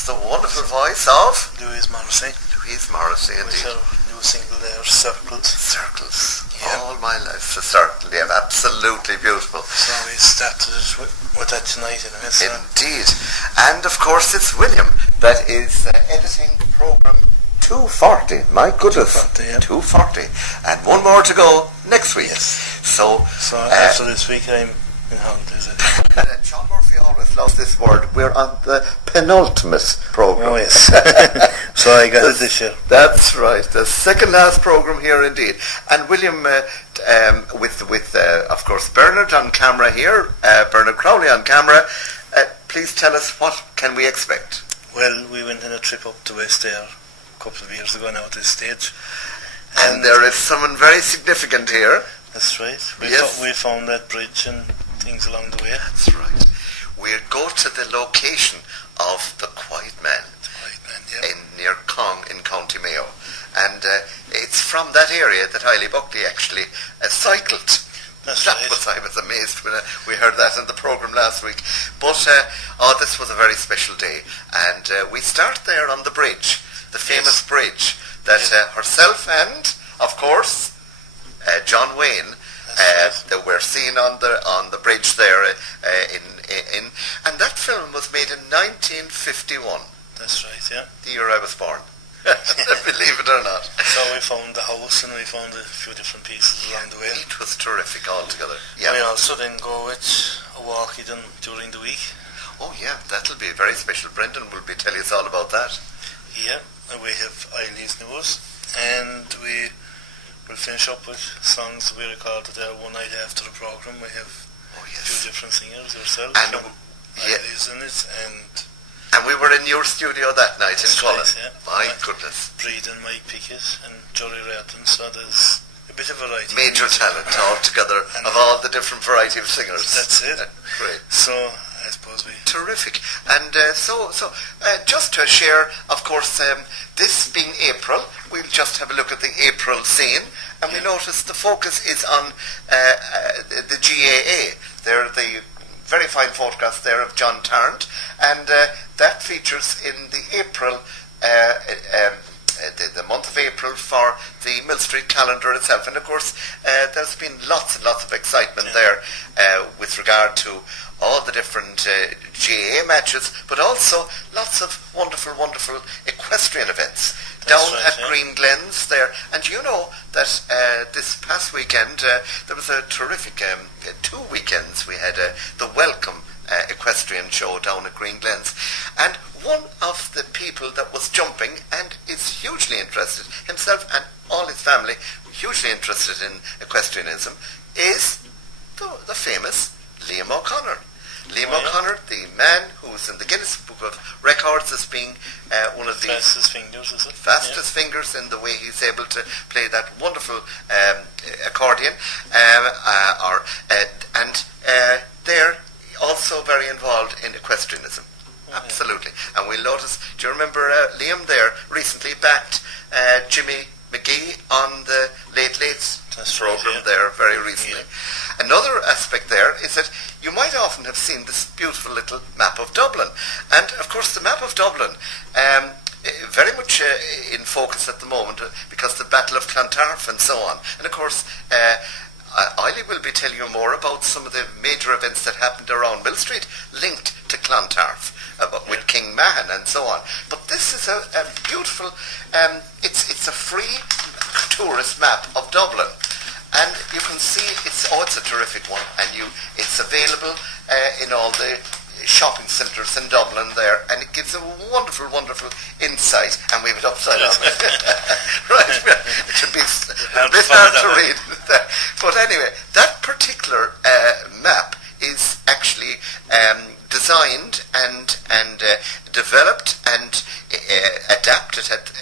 was the wonderful voice of Louise Morrissey. Louise Morrissey, indeed. With her new single there, Circles. Circles. Yeah. All my life, a circle. Yeah, absolutely beautiful. So we started it with that tonight, anyway. So. Indeed. And of course it's William that is editing programme 240. My goodness. 240, yeah. 240. And one more to go next week. Yes. So after this week I'm in Hunt, is it? John Murphy always loves this word. We're on the penultimate programme. Oh yes. So I got it this year. That's right. The second last programme here indeed. And William, with of course Bernard on camera here, Bernard Crowley on camera, please tell us what can we expect? Well, we went on a trip up to West Ayr a couple of years ago now at this stage. And there is someone very significant here. That's right. Yes. We found that bridge and things along the way. That's right. We'll go to the location of the Quiet Man, Yeah. near Cong in County Mayo. And it's from that area that Eiley Buckley actually cycled. That's I was amazed when we heard that in the programme last week. But this was a very special day. And we start there on the bridge, the famous bridge that herself and, of course, John Wayne that we're seeing on the bridge there and that film was made in 1951. That's right, yeah. The year I was born. Believe it or not. So we found the house and we found a few different pieces along the way. It was terrific altogether. Yeah. We also then go with a walk during the week. Oh yeah, that'll be very special. Brendan will be telling us all about that. Yeah, and we have Eileen's news and we will finish up with songs we recorded there one night after the programme. We have two different singers ourselves and Eileen's in it and we were in your studio that night in Cullen. Right, yeah. My goodness. Breed and Mike Pickett and Jory Reardon, so there's a bit of variety. Major talent altogether of all the different variety of singers. That's it. Great. So I suppose we... Terrific. And so just to share, of course, this being April, we'll just have a look at the April scene, and we notice the focus is on the GAA. They're the very fine photographs there of John Tarrant, and that features in the April, the month of April for the Millstreet calendar itself. And of course, there's been lots and lots of excitement there with regard to all the different GAA matches, but also lots of wonderful, wonderful equestrian events. Down at Green Glens there. And you know that this past weekend there was a terrific 2 weekends we had the Welcome equestrian show down at Green Glens, and one of the people that was jumping and is hugely interested, himself and all his family, hugely interested in equestrianism, is the famous Liam O'Connor. Liam O'Connor, the man who's in the Guinness Book of Records as being one of the fastest fingers, is it? Fastest fingers in the way he's able to play that wonderful accordion, and they're also very involved in equestrianism. Absolutely. And we'll notice, do you remember Liam there recently backed Jimmy McGee on the Late Late's program there very recently. Yeah. Another aspect there is that you might often have seen this beautiful little map of Dublin. And of course the map of Dublin, very much in focus at the moment because the Battle of Clontarf and so on. And of course Eiley will be telling you more about some of the major events that happened around Millstreet linked to Clontarf with King Mahan and so on. But this is a beautiful, it's a free tourist map of Dublin. And you can see it's a terrific one, and it's available in all the shopping centres in Dublin there, and it gives a wonderful, wonderful insight. And we have it upside down. Right, it should be a bit hard to read. But anyway, that particular map is actually designed and developed and adapted at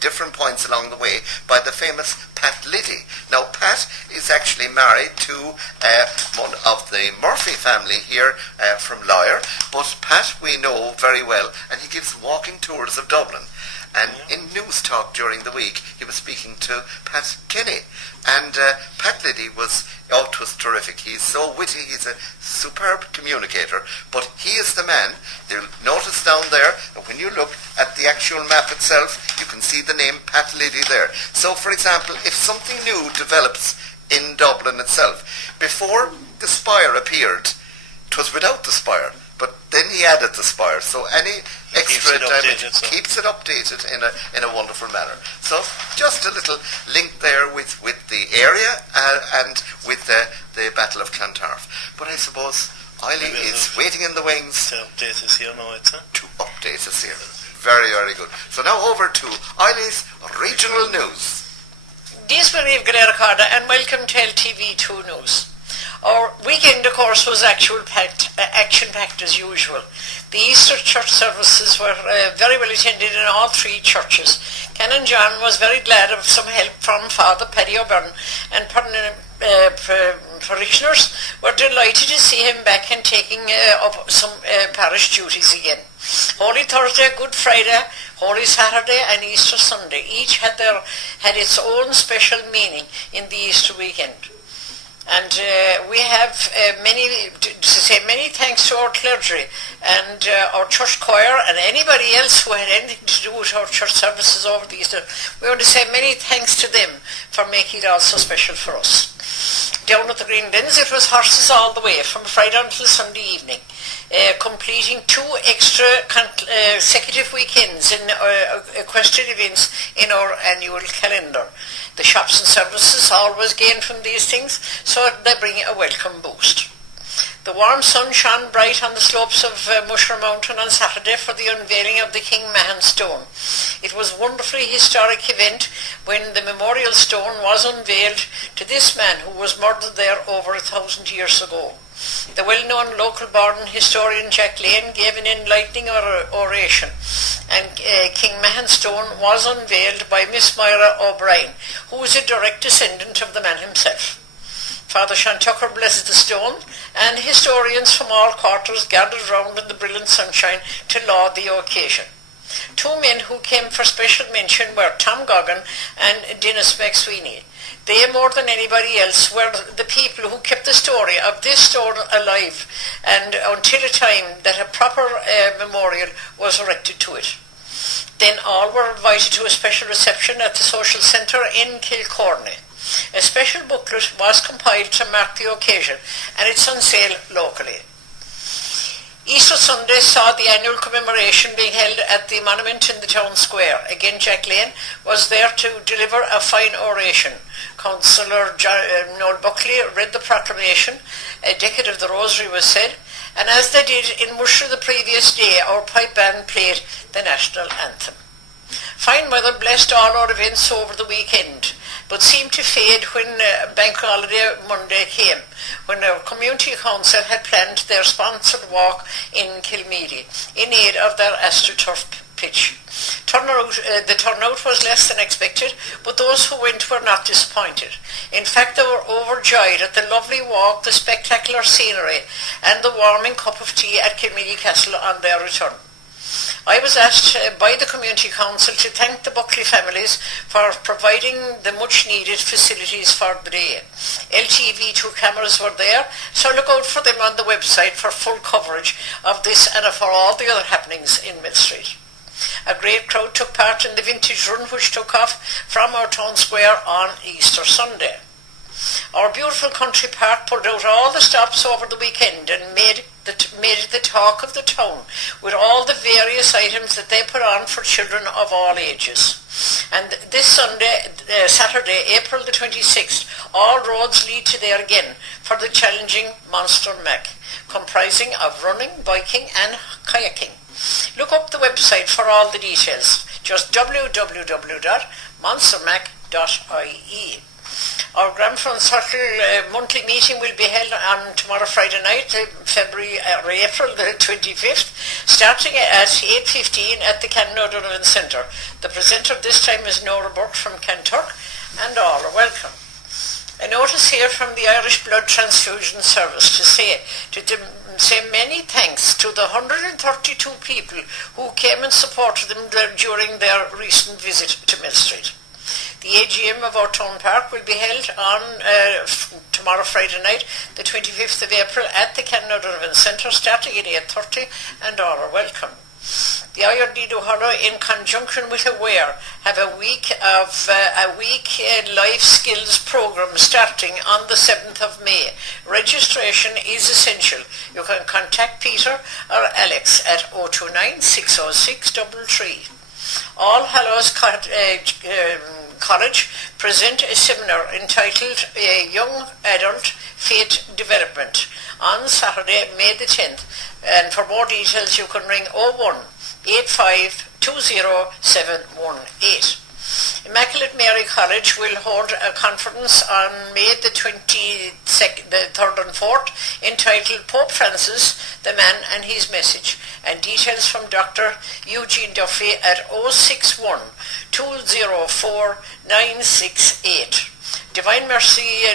different points along the way by the famous Pat Liddy. Now, Pat is actually married to one of the Murphy family here from Lyre, but Pat we know very well, and he gives walking tours of Dublin. And in News Talk during the week, he was speaking to Pat Kenny. And Pat Liddy was terrific. He's so witty, he's a superb communicator, but he is the man. You'll notice down there, and when you look at the actual map itself, you can see the name Pat Liddy there. So, for example, if something new develops in Dublin itself, before the Spire appeared, it was without the Spire, but then he added the Spire. So any extra dimension keeps it updated in a wonderful manner. So just a little link there with the area and with the Battle of Clontarf. But I suppose Eilidh is waiting in the wings to update us here now. Very, very good. So now over to Eilidh's regional news. This Marie Glercarda and welcome to LTV2 News. Our weekend, of course, was action-packed as usual. The Easter church services were very well attended in all three churches. Canon John was very glad of some help from Father Paddy O'Byrne, and parishioners were delighted to see him back and taking up some parish duties again. Holy Thursday, Good Friday, Holy Saturday and Easter Sunday each had its own special meaning in the Easter weekend. And we have many thanks to our clergy and our church choir and anybody else who had anything to do with our church services over the Easter. We want to say many thanks to them for making it all so special for us. Down at the Green Dens it was horses all the way from Friday until Sunday evening, completing 2 extra consecutive weekends in equestrian events in our annual calendar. The shops and services always gain from these things, so they bring a welcome boost. The warm sun shone bright on the slopes of Musher Mountain on Saturday for the unveiling of the King Mahon stone. It was a wonderfully historic event when the memorial stone was unveiled to this man who was murdered there over 1,000 years ago. The well-known local-born historian Jack Lane gave an enlightening oration, and King Mahon stone was unveiled by Miss Myra O'Brien, who was a direct descendant of the man himself. Father Sean Tucker blessed the stone, and historians from all quarters gathered round in the brilliant sunshine to laud the occasion. 2 men who came for special mention were Tom Goggin and Dennis McSweeney. They, more than anybody else, were the people who kept the story of this stone alive, and until a time that a proper memorial was erected to it. Then all were invited to a special reception at the social centre in Kilcorny. A special booklet was compiled to mark the occasion, and it's on sale locally. Easter Sunday saw the annual commemoration being held at the monument in the town square. Again, Jack Lane was there to deliver a fine oration. Councillor Noel Buckley read the proclamation, a decade of the Rosary was said, and as they did in Musher the previous day, our pipe band played the national anthem. Fine weather blessed all our events over the weekend, but seemed to fade when Bank Holiday Monday came, when our community council had planned their sponsored walk in Kilmedia in aid of their AstroTurf pitch. The turnout was less than expected, but those who went were not disappointed. In fact, they were overjoyed at the lovely walk, the spectacular scenery, and the warming cup of tea at Kilmedia Castle on their return. I was asked by the Community Council to thank the Buckley families for providing the much-needed facilities for the day. LTV2 cameras were there, so look out for them on the website for full coverage of this and for all the other happenings in Millstreet. A great crowd took part in the vintage run which took off from our town square on Easter Sunday. Our beautiful country park pulled out all the stops over the weekend and made it the talk of the town with all the various items that they put on for children of all ages. And this Saturday, April the 26th, all roads lead to there again for the challenging Monster Mac, comprising of running, biking and kayaking. Look up the website for all the details, just www.monstermac.ie. Our Gramphone Circle monthly meeting will be held on tomorrow Friday night, April the 25th, starting at 8:15 at the Canon O'Donovan Centre. The presenter this time is Nora Burke from Canturk, and all are welcome. A notice here from the Irish Blood Transfusion Service to say many thanks to the 132 people who came and supported them during their recent visit to Millstreet. The AGM of our town park will be held on tomorrow Friday night, the 25th of April, at the Canada Event Centre, starting at 8:30, and all are welcome. The IRD Duhallow, in conjunction with Aware, have a week life skills programme starting on the 7th of May. Registration is essential. You can contact Peter or Alex at 029 606 33. All Hallows College present a seminar entitled Young Adult Faith Development on Saturday, May the 10th. And for more details, you can ring 01 85 20718. Immaculate Mary College will hold a conference on May the 22nd, the 3rd and 4th, entitled Pope Francis, the Man and His Message, and details from Dr. Eugene Duffy at 061 204 968. Divine Mercy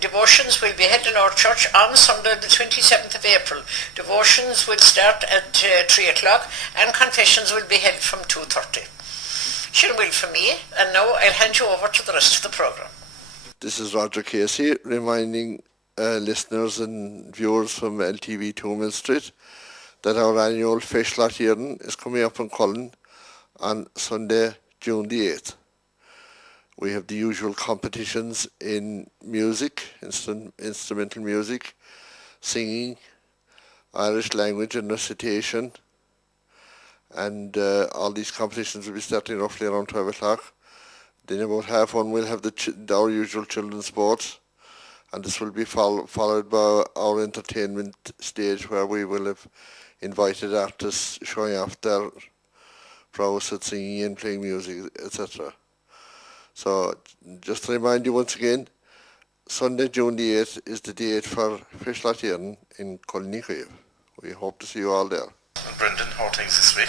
devotions will be held in our church on Sunday the 27th of April. Devotions will start at 3 o'clock and confessions will be held from 2:30. She'll will for me, and now I'll hand you over to the rest of the programme. This is Roger Casey reminding listeners and viewers from LTV2 Millstreet that our annual Fish Lot is coming up in Cullen on Sunday, June the 8th. We have the usual competitions in music, instrumental music, singing, Irish language and recitation, and all these competitions will be starting roughly around 12 o'clock. Then about half one we'll have our usual children's sports, and this will be followed by our entertainment stage where we will have invited artists showing off their prowess at singing and playing music, etc. So just to remind you once again, Sunday, June the 8th is the date for Fish Lot in Cullen. We hope to see you all there. Brendan, how are things this week?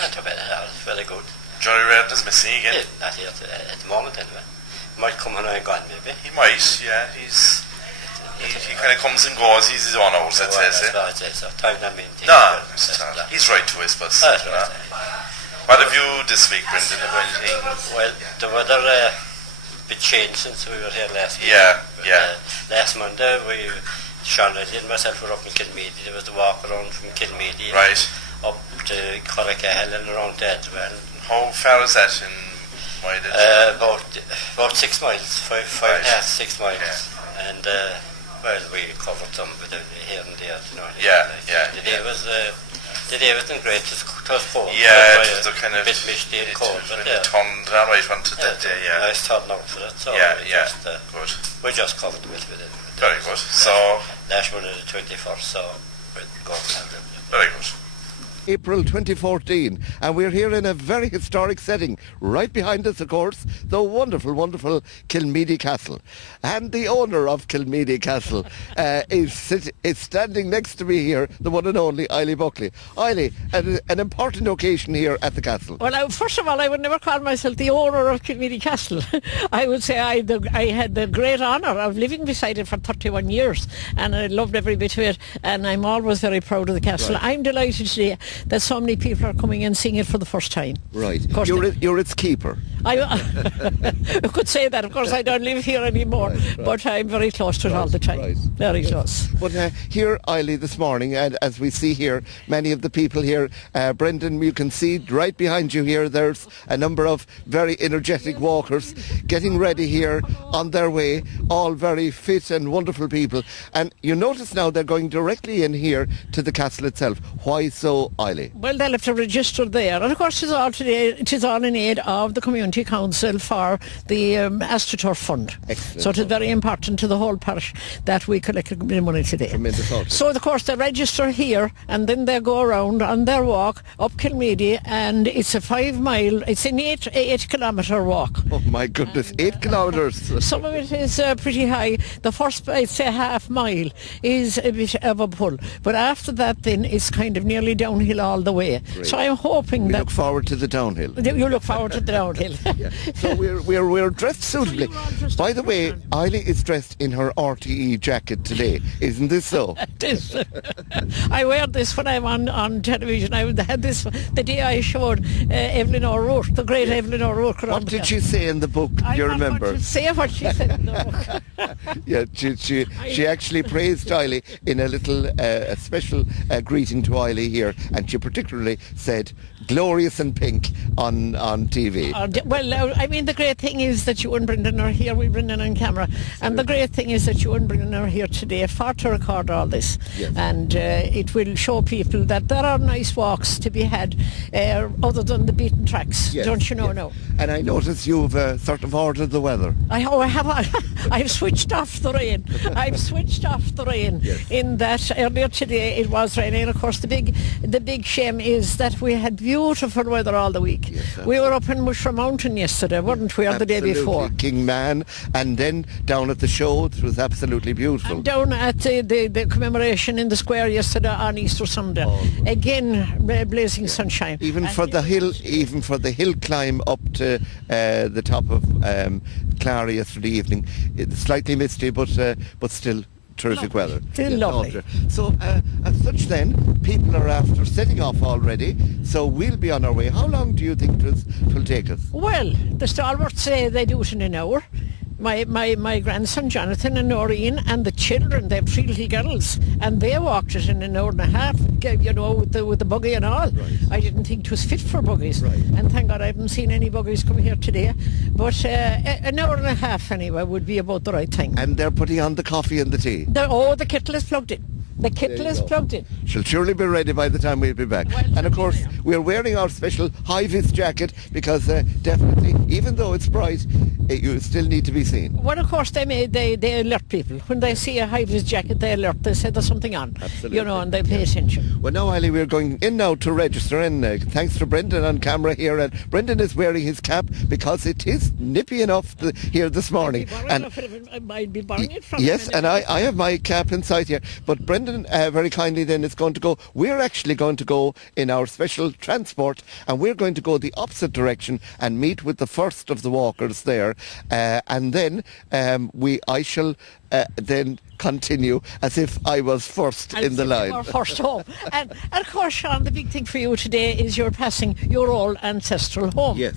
Very good. Johnny Redden is missing again. Yeah, not here at the moment anyway. Might come when I'm gone maybe. He might, yeah. He kind of comes and goes. He's his own hours, I'd say. I'd say so. Time not mean things. No, he's right to his bus. What have you this week, Brendan? Well, the weather bit changed since we were here last week. Yeah. Last Monday, Sean and myself were up in Kilmedia. There was the walk around from Kilmedia. Right. Up to Co.Cork and around that. How far is that in wide? About 6 miles, five and a half, 6 miles. Yeah. And well, we covered some with here and there, you know. The day wasn't great. It was cold. Yeah, it was a kind of bit misty and cold, but turned right onto that day. Yeah. Nice turn out for it. So good. We just covered with it. Very good. So last one is the 21st, so we'll go from there. Very good. April 2014, and we're here in a very historic setting. Right behind us, of course, the wonderful, wonderful Kilmedia Castle. And the owner of Kilmedia Castle is standing next to me here, the one and only Eilidh Buckley. Eilidh, an important occasion here at the castle. Well, first of all, I would never call myself the owner of Kilmedia Castle. I would say I had the great honour of living beside it for 31 years, and I loved every bit of it, and I'm always very proud of the castle. Right. I'm delighted today that so many people are coming and seeing it for the first time. Right. You're its keeper. I could say that. Of course, I don't live here anymore, right. But I'm very close to it all the time. Right. Very close. But here, Eilidh, this morning, and as we see here, many of the people here, Brendan, you can see right behind you here, there's a number of very energetic walkers getting ready here on their way, all very fit and wonderful people. And you notice now they're going directly in here to the castle itself. Why so, Eilidh? Well, they'll have to register there. And of course, it is all in aid of the Community Council for the AstroTurf Fund. Excellent. So it is very important to the whole parish that we collect the money today. So of course they register here and then they go around on their walk up Kilmedia, and it's a 5 mile, it's an 8 kilometre walk. Oh my goodness, 8 kilometres. Some of it is pretty high. The first, I'd say, half mile is a bit of a pull, but after that then it's kind of nearly downhill all the way. Great. So I'm hoping we look forward to the downhill. You look forward to the downhill. Yeah. So we're dressed suitably. By the way, Eiley is dressed in her RTE jacket today. Isn't this so? It is. I wear this when I'm on television. I had this the day I showed Evelyn O'Rourke, the great Evelyn O'Rourke. What did she say in the book? Do you remember? I don't say what she said in the book. Yeah, she actually praised Eiley in a little a special greeting to Eiley here, and she particularly said glorious and pink on TV. I mean, the great thing is that you and Brendan are here. We're Brendan on camera, and the great thing is that you and Brendan are here today to record all this. Yes. And it will show people that there are nice walks to be had other than the beaten tracks. Yes, Don't you know yes. now? And I notice you've sort of ordered the weather. I have. I've switched off the rain. I've switched off the rain. Yes. In that earlier today it was raining. And of course, the big shame is that we had beautiful weather all the week. Yes, we were up in Mushroom Mountain yesterday, weren't we, or the day before? Kingman, and then down at the show, it was absolutely beautiful. And down at the commemoration in the square yesterday on Easter Sunday. Again, blazing sunshine. Even for the hill climb up to the top of Clara yesterday evening, it's slightly misty, but still terrific weather. Still lovely. So as such then, people are after setting off already, so we'll be on our way. How long do you think it will take us? Well, the stalwarts say they do it in an hour. My grandson Jonathan and Noreen and the children, they have 3 little girls, and they walked it in an hour and a half, you know, with the buggy and all. Right. I didn't think it was fit for buggies. Right. And thank God I haven't seen any buggies come here today. But an hour and a half anyway would be about the right thing. And they're putting on the coffee and the tea. The kettle is plugged in. The kettle is plugged in. She'll surely be ready by the time we'll be back. Well, and of course, we're wearing our special high-vis jacket because definitely, even though it's bright, you still need to be seen. Well, of course, they alert people. When they see a high-vis jacket, they alert. They say there's something on. Absolutely. You know, and they pay attention. Well, now, Eiley, we're going in now to register, and thanks to Brendan on camera here. And Brendan is wearing his cap because it is nippy enough here this morning. I'd be borrowing it from yes, him. and I have my cap inside here. But Brendan very kindly then is going to go. We're actually going to go in our special transport, and we're going to go the opposite direction and meet with the first of the walkers there, and then I shall then continue as if I was first in the line. Or first home. And of course, Sean, the big thing for you today is you're passing your old ancestral home. Yes.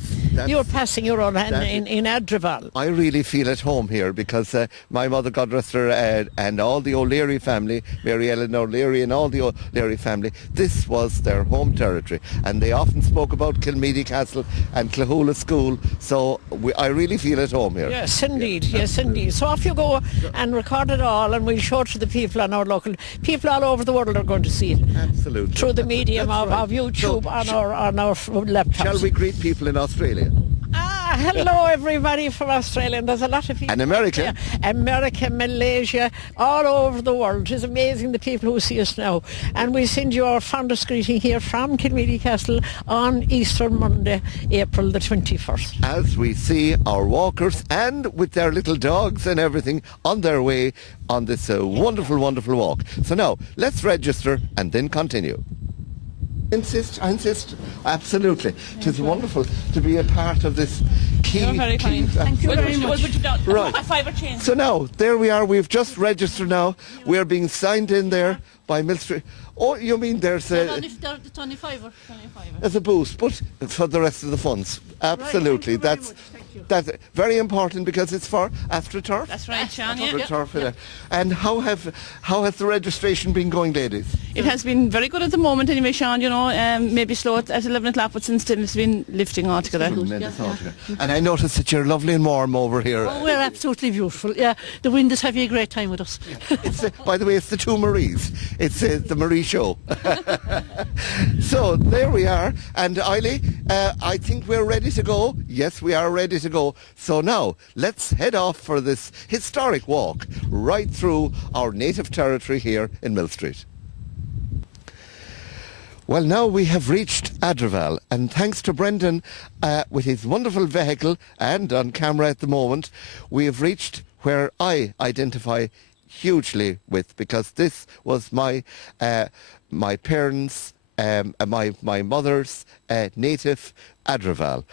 You're passing your old in Adrival. I really feel at home here because my mother, God rest her, and all the O'Leary family, Mary Ellen O'Leary and all the O'Leary family, this was their home territory. And they often spoke about Kilmedia Castle and Clahula School, so I really feel at home here. Yes, indeed. Yes, indeed. So off you go and record it all, and we'll show it to the people on our local. People all over the world are going to see it. Absolutely. Through the medium of YouTube So, on our laptops. Shall we greet people in Australia? Hello everybody from Australia, and there's a lot of people. And America. America, Malaysia, all over the world. It's amazing the people who see us now. And we send you our fondest greeting here from Kilmedia Castle on Easter Monday, April the 21st. As we see our walkers and with their little dogs and everything on their way on this wonderful, wonderful walk. So now, let's register and then continue. I insist, absolutely. It is wonderful to be a part of this key. You're very kind. Thank you very much. Right. A fiver change. So now, there we are. We've just registered now. We're being signed in there by Millstreet. Oh, you mean there's a 25 or 25. As a boost, but for the rest of the funds. Absolutely. That's very important because it's for AstroTurf. That's right, Sean. AstroTurf. And how has the registration been going, ladies? It has been very good at the moment anyway, Sean, you know, maybe slow at 11 o'clock, but since then it's been lifting altogether. Tremendous altogether. And I noticed that you're lovely and warm over here. Oh, we're absolutely beautiful. Yeah, the wind is having a great time with us. It's, by the way, it's the two Maries. It's the Marie show. So there we are. And Eiley, I think we're ready to go. Yes, we are ready to go. So now, let's head off for this historic walk right through our native territory here in Millstreet. Well, now we have reached Adrival, and thanks to Brendan with his wonderful vehicle and on camera at the moment, we have reached where I identify hugely with, because this was my parents' my mother's native Adreval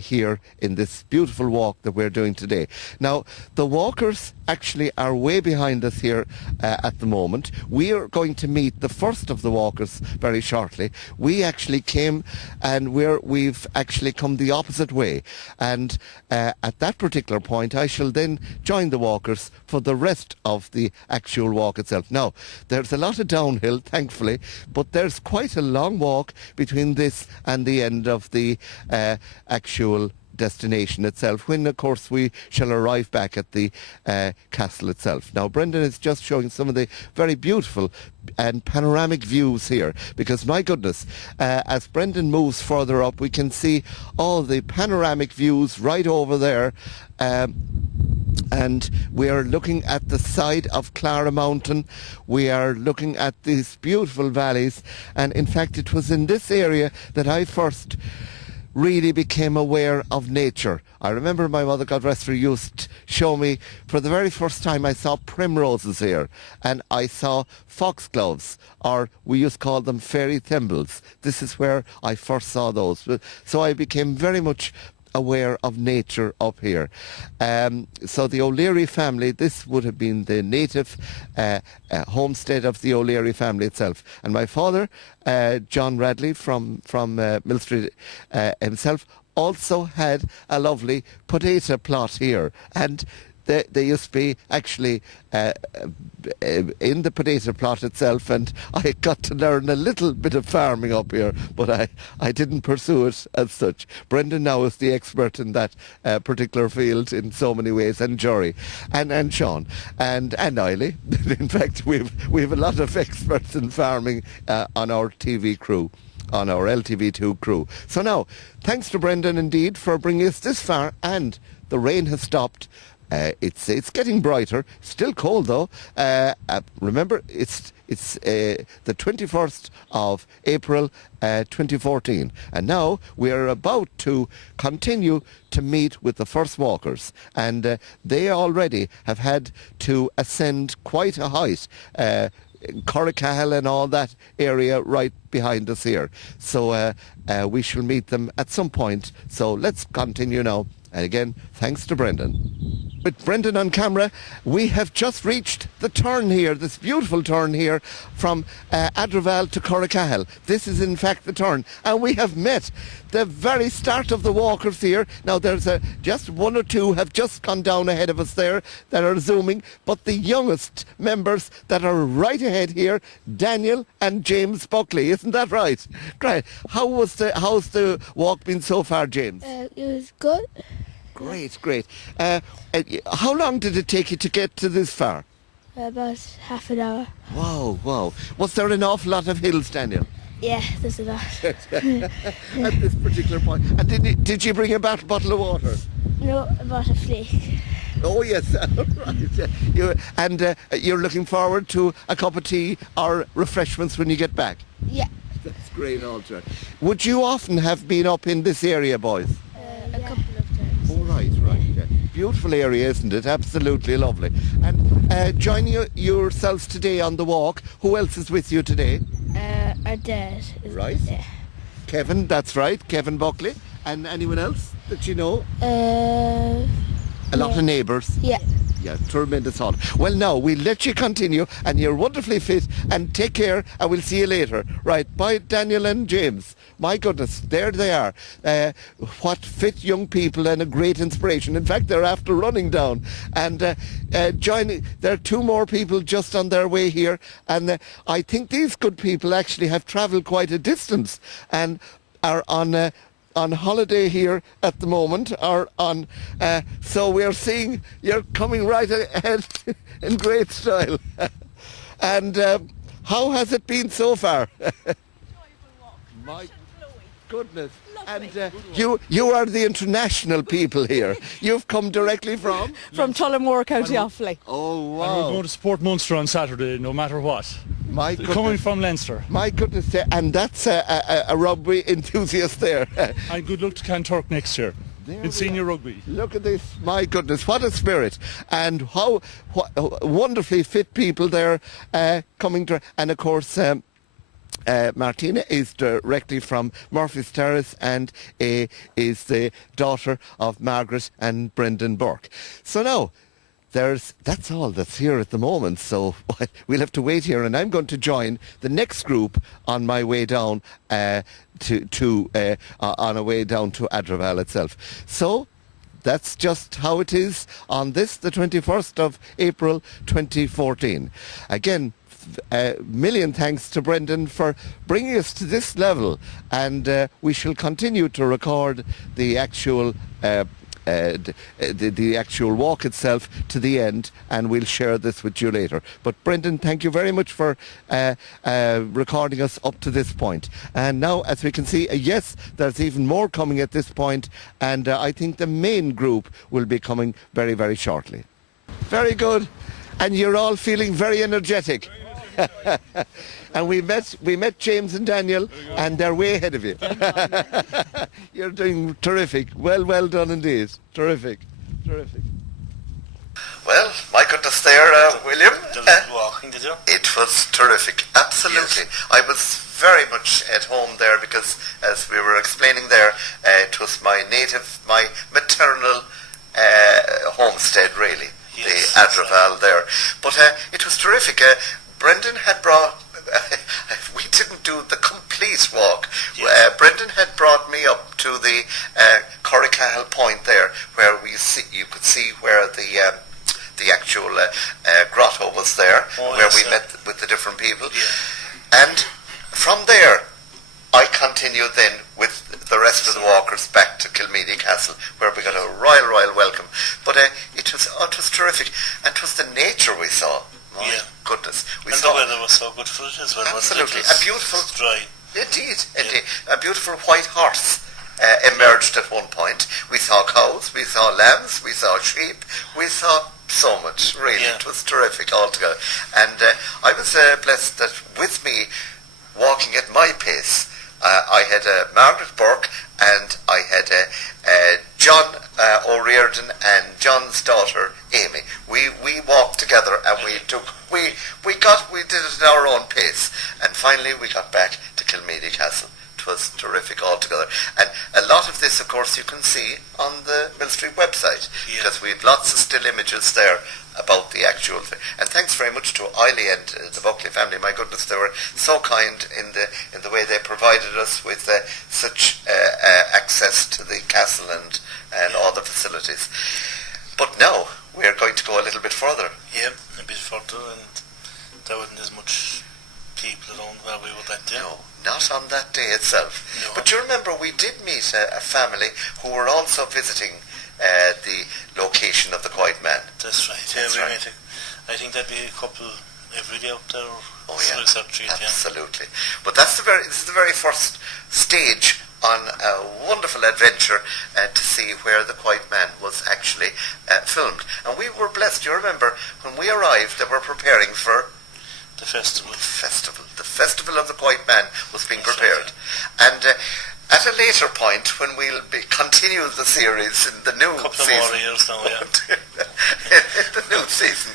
here in this beautiful walk that we're doing today. Now, the walkers actually are way behind us here at the moment. We are going to meet the first of the walkers very shortly. We actually came and we've actually come the opposite way. And at that particular point, I shall then join the walkers for the rest of the actual walk itself. Now, there's a lot of downhill, thankfully, but there's quite a long walk between this and the end of the actual destination itself, when of course we shall arrive back at the castle itself. Now, Brendan is just showing some of the very beautiful and panoramic views here, because my goodness, as Brendan moves further up, we can see all the panoramic views right over there. And we are looking at the side of Clara Mountain. We are looking at these beautiful valleys, and in fact it was in this area that I first really became aware of nature. I remember my mother, God rest her, used to show me, for the very first time I saw primroses here, and I saw foxgloves, or we used to call them fairy thimbles. This is where I first saw those. So I became very much aware of nature up here. So the O'Leary family, this would have been the native homestead of the O'Leary family itself. And my father, John Radley from Millstreet himself, also had a lovely potato plot here. And they used to be actually in the potato plot itself, and I got to learn a little bit of farming up here, but I didn't pursue it as such. Brendan now is the expert in that particular field in so many ways, and Jory, and Sean, and Eiley. In fact, we've a lot of experts in farming on our TV crew, on our LTV2 crew. So now, thanks to Brendan indeed for bringing us this far, and the rain has stopped. It's getting brighter. Still cold though. Remember, it's the 21st of April 2014, and now we are about to continue to meet with the first walkers, and they already have had to ascend quite a height. Corricahill and all that area right behind us here. So we shall meet them at some point. So let's continue now. And again, thanks to Brendan. With Brendan on camera, we have just reached the turn here, this beautiful turn here from Adreval to Corricahill. This is in fact the turn, and we have met the very start of the walkers here. Now there's just one or two have just gone down ahead of us there that are zooming, but the youngest members that are right ahead here, Daniel and James Buckley, isn't that right? Great. How's the walk been so far, James? It was good. Great. How long did it take you to get to this far? About half an hour. Wow. Was there an awful lot of hills, Daniel? Yeah, there's a lot. At this particular point. And did you bring a bottle of water? No, about a flake. Oh yes, right. You're looking forward to a cup of tea or refreshments when you get back? Yeah. That's great, also. Would you often have been up in this area, boys? A couple of times. Oh, right. Yeah. Beautiful area, isn't it? Absolutely lovely. And joining yourselves today on the walk, who else is with you today? Our dad. Right. Yeah. Kevin, that's right, Kevin Buckley. And anyone else that you know? A lot of neighbours. Yeah. Yeah, tremendous on. Well, now, we'll let you continue, and you're wonderfully fit, and take care, and we'll see you later. Right, bye, Daniel and James. My goodness, there they are. What fit young people and a great inspiration. In fact, they're after running down. And joining, there are two more people just on their way here, and I think these good people actually have travelled quite a distance, and are on holiday here at the moment, or on so we're seeing you're coming right ahead in great style. And how has it been so far? My goodness. And you are the international people here. You've come directly from Tullamore, County Offaly. Oh wow. And we're going to support Munster on Saturday no matter what. My goodness. Coming from Leinster. My goodness, and that's a rugby enthusiast there. And good luck to Co.Cork next year in senior rugby. Look at this, my goodness, what a spirit. And how wonderfully fit people there coming to, and of course Martina is directly from Murphy's Terrace and is the daughter of Margaret and Brendan Burke. So now, that's all that's here at the moment, so we'll have to wait here, and I'm going to join the next group on my way down on a way down to Adreval itself. So that's just how it is on this, the 21st of April 2014. Again, million thanks to Brendan for bringing us to this level, and we shall continue to record the actual the actual walk itself to the end, and we'll share this with you later. But Brendan, thank you very much for recording us up to this point. And now, as we can see, yes, there's even more coming at this point, and I think the main group will be coming very, very shortly. Very good. And you're all feeling very energetic. And we met James and Daniel, and they're way ahead of you. You're doing terrific. Well done indeed. Terrific. Well, my goodness there, William. Walking, did you? It was terrific, absolutely. Yes. I was very much at home there because, as we were explaining there, it was my maternal homestead, really, yes, the Adreval there. But it was terrific. Brendan had brought... we didn't do the complete walk. Yes. Brendan had brought me up to the Corricahill point there, where you could see where the actual grotto was there, where we met with the different people. Yeah. And from there, I continued then with the rest of the walkers back to Kilmedia Castle, where we got a royal welcome. But it was terrific, and it was the nature we saw. My goodness. And the weather was so good for it as well. Absolutely. A beautiful... dry. Indeed. A beautiful white horse emerged at one point. We saw cows, we saw lambs, we saw sheep, we saw so much, really. Yeah. It was terrific altogether. And I was blessed that with me, walking at my pace, I had Margaret Burke and I had John O'Riordan and John's daughter Amy. We walked together and we did it at our own pace, and finally we got back to Kilmedia Castle. It was terrific altogether, and a lot of this, of course, you can see on the Millstreet website, because we have lots of still images there about the actual thing. And thanks very much to Eiley and the Buckley family. My goodness, they were so kind in the way they provided us with such access to the castle and all the facilities. But now we are going to go a little bit further. Yeah, a bit further, and there wasn't as much people around where we were that day. No, not on that day itself. No. But you remember, we did meet a family who were also visiting the location of the Quiet Man. That's right. That's right. I think there'd be a couple every day up there. Oh yeah, absolutely. But this is the very first stage on a wonderful adventure to see where the Quiet Man was actually filmed. And we were blessed. You remember, when we arrived, they were preparing for the festival. The festival of the Quiet Man was being prepared. And at a later point, when we'll continue the series in the new season, more years now, in the new season,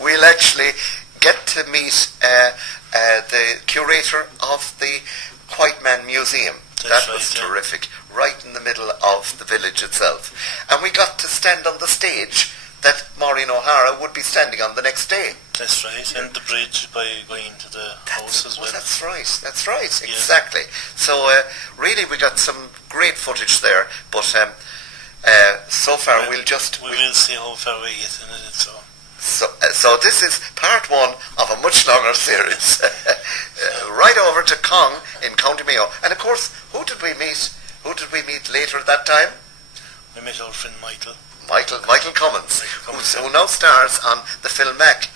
we'll actually get to meet the curator of the Quiet Man Museum. That was terrific, right in the middle of the village itself. And we got to stand on the stage that Maureen O'Hara would be standing on the next day. That's right, and the bridge by going into the house as well. That's right, exactly. So really we got some great footage there, but so far we will see how far we get in it. So this is part one of a much longer series. Right over to Cong in County Mayo. And of course, who did we meet? Later that time? We met our friend Michael Cummins, who now stars on the Phil Mac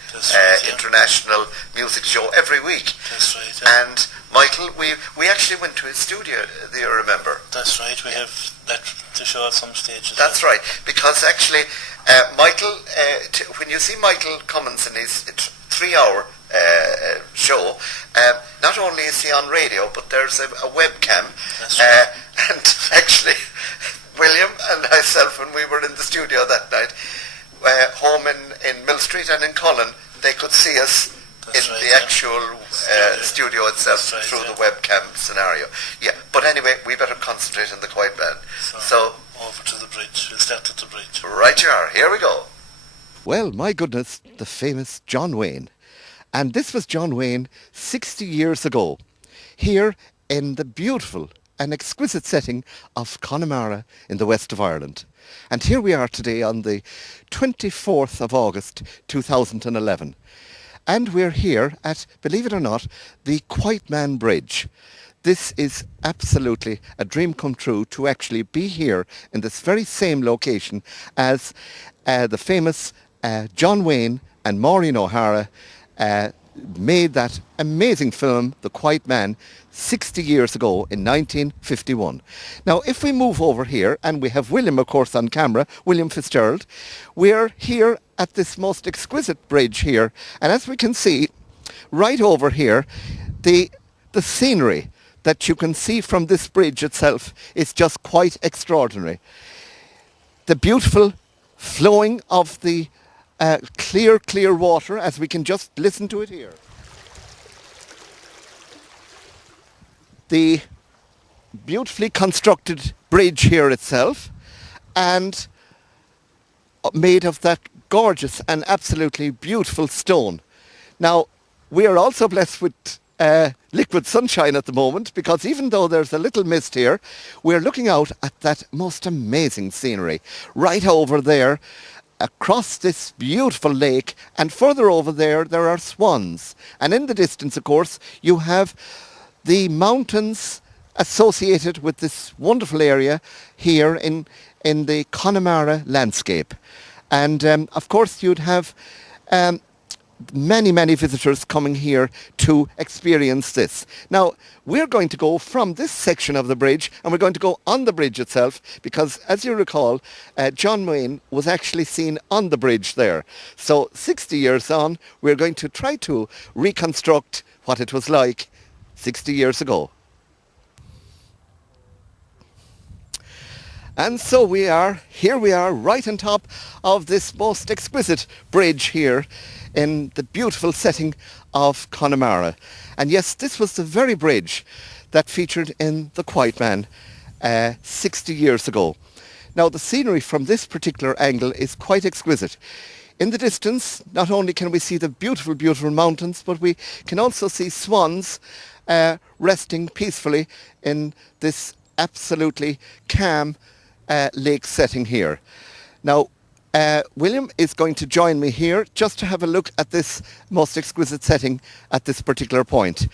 International Music Show every week. That's right. Yeah. And Michael, we actually went to his studio, do you remember? That's right, we have that to show at some stages. That's right, because actually Michael, when you see Michael Cummins in his 3-hour show, not only is he on radio, but there's a webcam. That's right. And actually, William and myself, when we were in the studio that night, home in Millstreet and in Cullen, they could see us the actual studio itself through the webcam scenario. Yeah, but anyway, we better concentrate on the quiet man. So over to the bridge. We'll start at the bridge. Right you are. Here we go. Well, my goodness, the famous John Wayne. And this was John Wayne 60 years ago, here in the beautiful and exquisite setting of Connemara in the west of Ireland. And here we are today on the 24th of August 2011. And we're here at, believe it or not, the Quiet Man Bridge. This is absolutely a dream come true to actually be here in this very same location as the famous John Wayne and Maureen O'Hara made that amazing film, The Quiet Man, 60 years ago in 1951. Now, if we move over here, and we have William, of course, on camera, William Fitzgerald, we're here at this most exquisite bridge here. And as we can see, right over here, the scenery that you can see from this bridge itself is just quite extraordinary. The beautiful flowing of the clear water, as we can just listen to it here. The beautifully constructed bridge here itself, and made of that gorgeous and absolutely beautiful stone. Now, we are also blessed with liquid sunshine at the moment, because even though there's a little mist here, we're looking out at that most amazing scenery right over there across this beautiful lake, and further over there are swans, and in the distance, of course, you have the mountains associated with this wonderful area here in the Connemara landscape. And of course you'd have many visitors coming here to experience this. Now, we're going to go from this section of the bridge, and we're going to go on the bridge itself, because as you recall, John Wayne was actually seen on the bridge there. So 60 years on, we're going to try to reconstruct what it was like 60 years ago. And so here we are right on top of this most exquisite bridge here in the beautiful setting of Connemara. And yes, this was the very bridge that featured in The Quiet Man 60 years ago. Now, the scenery from this particular angle is quite exquisite. In the distance, not only can we see the beautiful mountains, but we can also see swans resting peacefully in this absolutely calm lake setting here. Now, William is going to join me here just to have a look at this most exquisite setting at this particular point.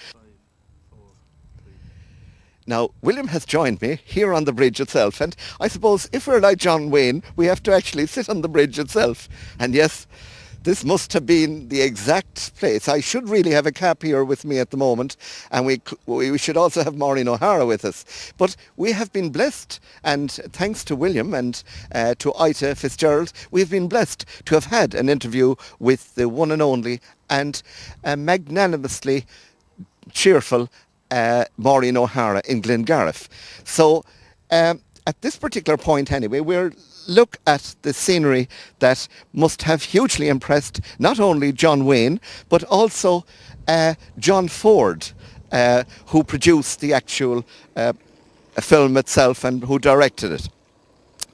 Now, William has joined me here on the bridge itself, and I suppose if we're like John Wayne, we have to actually sit on the bridge itself. And yes, this must have been the exact place. I should really have a cap here with me at the moment, and we should also have Maureen O'Hara with us. But we have been blessed, and thanks to William and to Ita Fitzgerald, we've been blessed to have had an interview with the one and only and magnanimously cheerful Maureen O'Hara in Glengariff. So at this particular point anyway, we'll look at the scenery that must have hugely impressed not only John Wayne, but also John Ford, who produced the actual film itself and who directed it.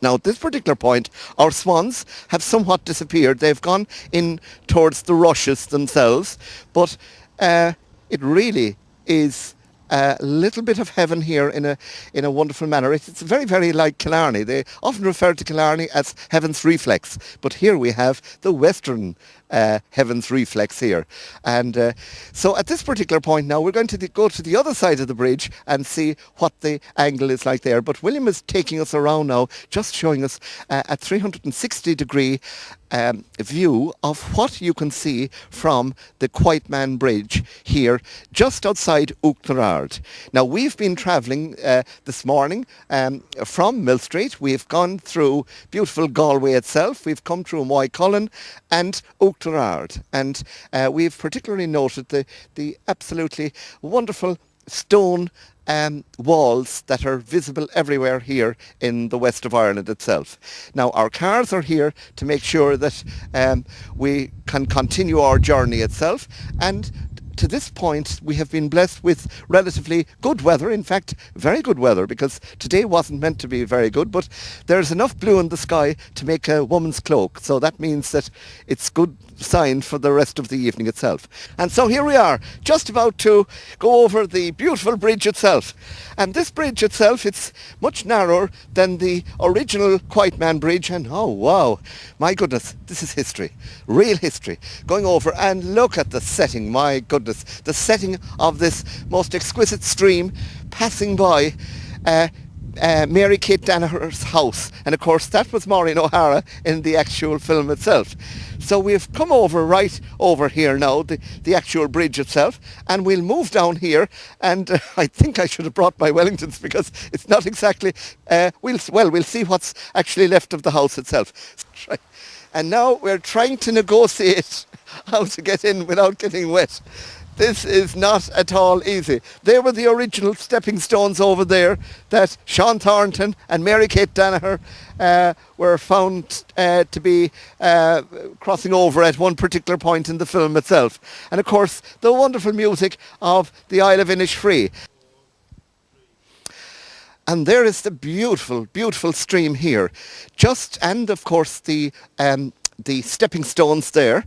Now, at this particular point, our swans have somewhat disappeared. They've gone in towards the rushes themselves, but it really is a little bit of heaven here in a wonderful manner. It's very like Killarney. They often refer to Killarney as Heaven's Reflex, but here we have the Western Heaven's Reflex here. And so at this particular point now, we're going to go to the other side of the bridge and see what the angle is like there. But William is taking us around now, just showing us a 360-degree view of what you can see from the Quiet Man Bridge here just outside Oughterard. Now, we've been travelling this morning from Millstreet. We've gone through beautiful Galway itself. We've come through Moycullen and Oughterard, and we've particularly noted the absolutely wonderful stone walls that are visible everywhere here in the west of Ireland itself. Now our cars are here to make sure that we can continue our journey itself, and to this point we have been blessed with relatively good weather, in fact very good weather, because today wasn't meant to be very good, but there's enough blue in the sky to make a woman's cloak, so that means that it's good sign for the rest of the evening itself. And so here we are, just about to go over the beautiful bridge itself. And this bridge itself, it's much narrower than the original Quiet Man Bridge, and oh wow, my goodness, this is history, real history. Going over and look at the setting, my goodness, the setting of this most exquisite stream passing by Mary Kate Danaher's house, and of course that was Maureen O'Hara in the actual film itself. So we've come over right over here now, the actual bridge itself, and we'll move down here, and I think I should have brought my Wellingtons because it's not exactly, we'll see what's actually left of the house itself. And now we're trying to negotiate how to get in without getting wet. This is not at all easy. They were the original stepping stones over there that Sean Thornton and Mary Kate Danaher were found to be crossing over at one particular point in the film itself. And of course, the wonderful music of the Isle of Innisfree. And there is the beautiful, beautiful stream here. And of course the stepping stones there.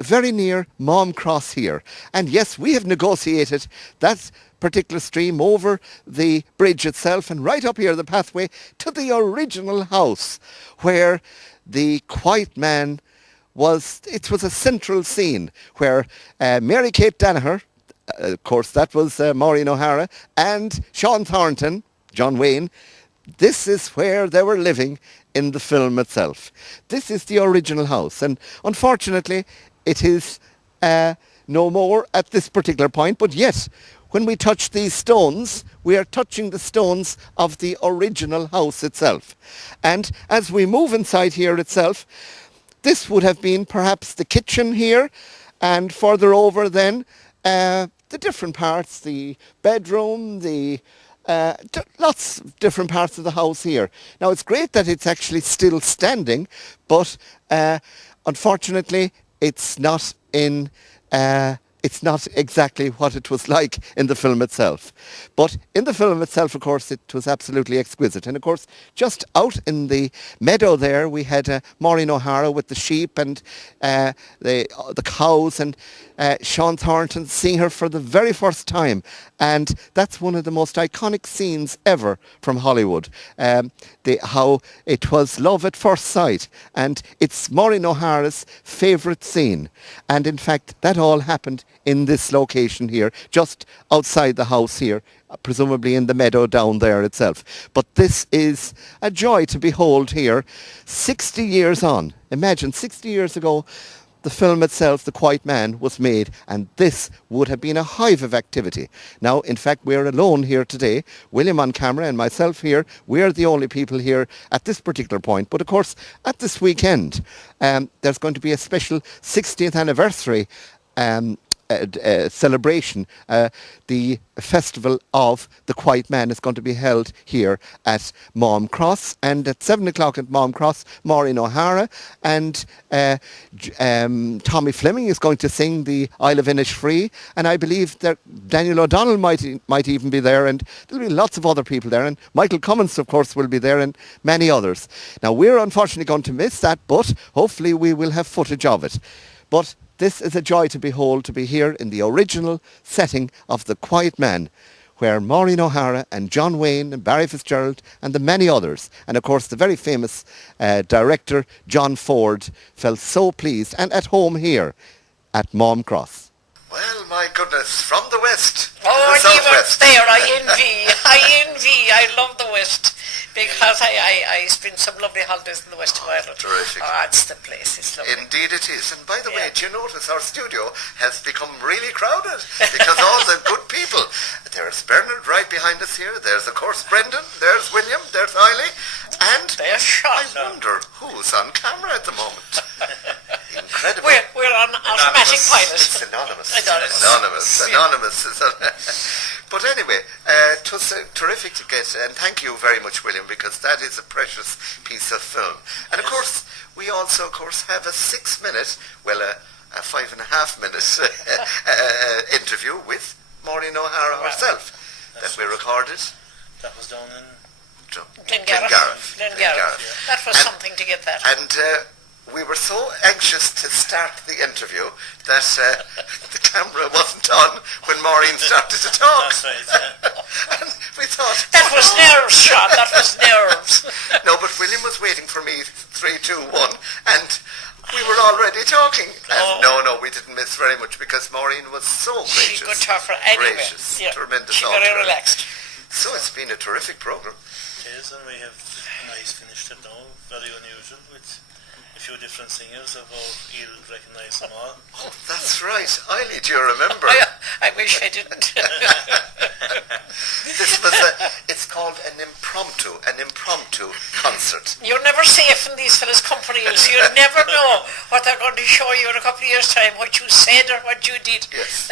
Very near Mom Cross here. And yes, we have negotiated that particular stream over the bridge itself and right up here the pathway to the original house where the Quiet Man was. It was a central scene where Mary Kate Danaher, of course that was Maureen O'Hara, and Sean Thornton, John Wayne, this is where they were living in the film itself. This is the original house, and unfortunately it is no more at this particular point, but yes, when we touch these stones, we are touching the stones of the original house itself. And as we move inside here itself, this would have been perhaps the kitchen here, and further over then the different parts, the bedroom, lots of different parts of the house here. Now it's great that it's actually still standing, but unfortunately it's not exactly what it was like in the film itself. But in the film itself, of course, it was absolutely exquisite. And of course, just out in the meadow there, we had Maureen O'Hara with the sheep and the cows, and Sean Thornton seeing her for the very first time. And that's one of the most iconic scenes ever from Hollywood. How it was love at first sight. And it's Maureen O'Hara's favourite scene. And in fact, that all happened in this location here, just outside the house here, presumably in the meadow down there itself. But this is a joy to behold here, 60 years on. Imagine, 60 years ago, the film itself, The Quiet Man, was made, and this would have been a hive of activity. Now, in fact, we're alone here today. William on camera and myself here. We're the only people here at this particular point. But of course, at this weekend, there's going to be a special 60th anniversary celebration. The festival of The Quiet Man is going to be held here at Mom Cross, and at 7 o'clock at Mom Cross, Maureen O'Hara and Tommy Fleming is going to sing the Isle of Innisfree, and I believe that Daniel O'Donnell might even be there, and there'll be lots of other people there, and Michael Cummins, of course, will be there, and many others. Now, we're unfortunately going to miss that, but hopefully we will have footage of it. But this is a joy to behold, to be here in the original setting of The Quiet Man, where Maureen O'Hara and John Wayne and Barry Fitzgerald and the many others, and of course the very famous director John Ford, felt so pleased and at home here at Mom Cross. Well, my goodness, from the west to the southwest. There, I envy. I love the west. Because I spent some lovely holidays in the west of Ireland. Terrific. Oh, it's the place. It's lovely. Indeed it is. And by the way, do you notice our studio has become really crowded? Because all the good people. There's Bernard right behind us here. There's, of course, Brendan. There's William. There's Eiley. And there's Sean. I wonder who's on camera at the moment. Incredible. We're on automatic pilot. It's anonymous. Anonymous. But anyway, It was terrific to get, and thank you very much, William, because that is a precious piece of film. And of course, we also, of course, have a 6-minute, well, a 5.5-minute interview with Maureen O'Hara herself that we recorded. That was done in Glengarriff. That was something to get that. And we were so anxious to start the interview that the camera wasn't on when Maureen started to talk. That's right, yeah. And we thought... That was nerves, Sean, that was nerves. No, but William was waiting for me, 3, 2, 1, and we were already talking. And no, we didn't miss very much because Maureen was so gracious. She could talk for anywhere. Gracious, yeah. tremendous. She very relaxed. So it's been a terrific programme. It is, and we have nice finished it now, very unusual, with a few different singers, although you'll recognise them all. Oh, that's right. Eiley, do you remember? I wish I didn't. This was it's called an impromptu concert. You're never safe in these fellas' companies. You never know what they're going to show you in a couple of years' time, what you said or what you did. Yes,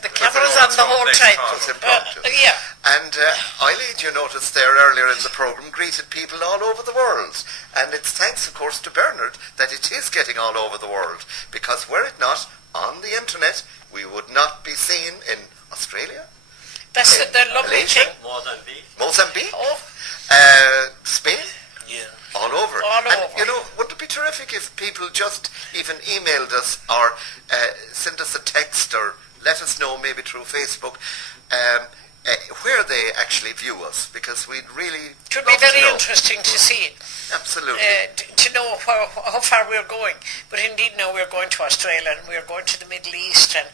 the camera's on the whole time. It was impromptu. Yeah. And Eiley, you noticed there earlier in the programme, greeted people all over the world. And it's thanks, of course, to Bernard that it is getting all over the world. Because were it not on the internet, we would not be seen in Australia. That's the lovely Malaysia, thing. Mozambique. Oh. Spain. Yeah. All over. And, you know, wouldn't it be terrific if people just even emailed us or sent us a text or let us know maybe through Facebook where they actually view us, because we'd really... It would be very interesting to see. Absolutely. To know how far we're going. But indeed now we're going to Australia and we're going to the Middle East, and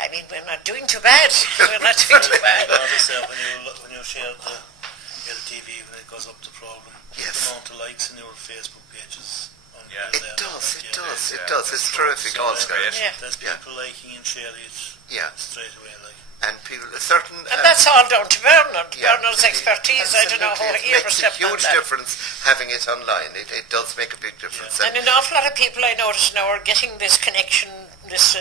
I mean we're not doing too bad. We're not doing too bad. When you share the LTV, when it goes up the programme, the amount of likes in your Facebook pages. It does. It's terrific also. There's people liking and sharing it straight away. And people, certain... and that's all down to Bernard. Bernard's expertise. I don't know how he ever stepped on that. It makes a huge difference having it online. It does make a big difference. And an awful lot of people I notice now are getting this connection, this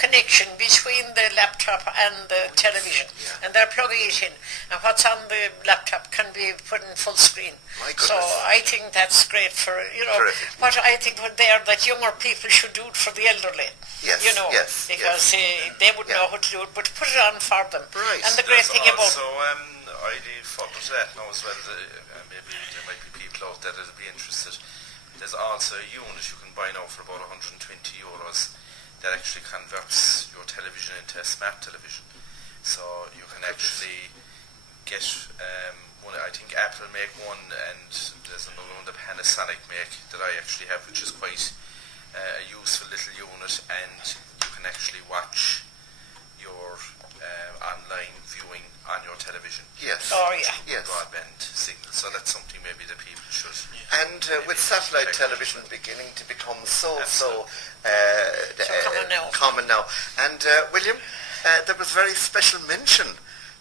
connection between the laptop and the television, and they're plugging it in, and what's on the laptop can be put in full screen. So I think that's great for, you know, what I think there that younger people should do it for the elderly. Yes, you know, because they would know how to do it, but to put it on for them. Right. And the great thing about... So I did follow that now as well. Maybe there might be people out there that will be interested. There's also a unit you can buy now for about €120 that actually converts your television into a smart television. So you can actually get one. I think Apple make one, and there's another one that Panasonic make that I actually have, which is quite a useful little unit, and you can actually watch your online viewing on your television. Yes. Oh yeah. Yes. Broadband signal. So that's something maybe the people should. And with satellite television beginning to become so common now. And William, there was very special mention